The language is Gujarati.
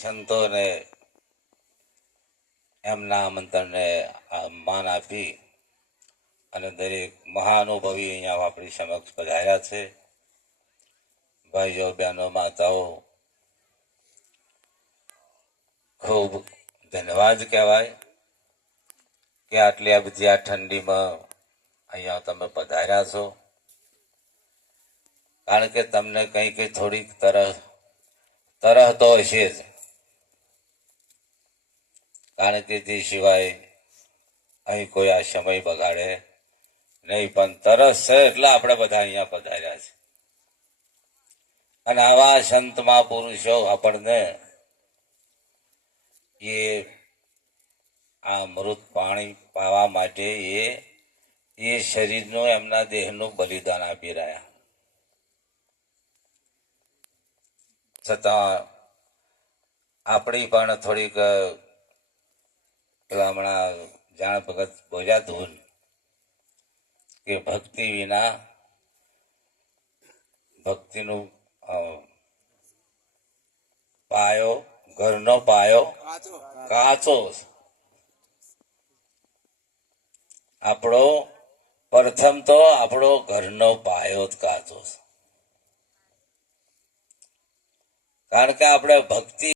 સંતોને એમના આમંત્રણને માન આપી અને દરેક મહાનુભવી અહીંયા આપણી સમક્ષ પધાર્યા છે. ભાઈઓ, બહેનો, માતાઓ, ખૂબ ધન્યવાદ કહેવાય કે આટલી આ બધી આ ઠંડીમાં અહીંયા તમે પધાર્યા છો. કારણ કે તમને કંઈ કંઈ થોડીક તરહ તરહ તો હશે જ. કારણ કે તે સિવાય અહીં કોઈ આ સમય બગાડે નહીં, પણ તરસ છે એટલે આપણે બધા અહીંયા પધાર્યા છે. અને આવા સંત મહાપુરુષો આપણને એ આ મૃત પાણી પાવા માટે એ એ શરીરનું એમના દેહનું બલિદાન આપી રહ્યા. છતાં આપણી પણ થોડીક પેલા હમણાં જાણ ભગત બોલ્યા કે ભક્તિ વિના ભક્તિનું પાયો, ઘરનો પાયો કાચો આપણો પ્રથમ તો આપણો ઘરનો પાયો જ કાચો કારણ કે આપણે ભક્તિ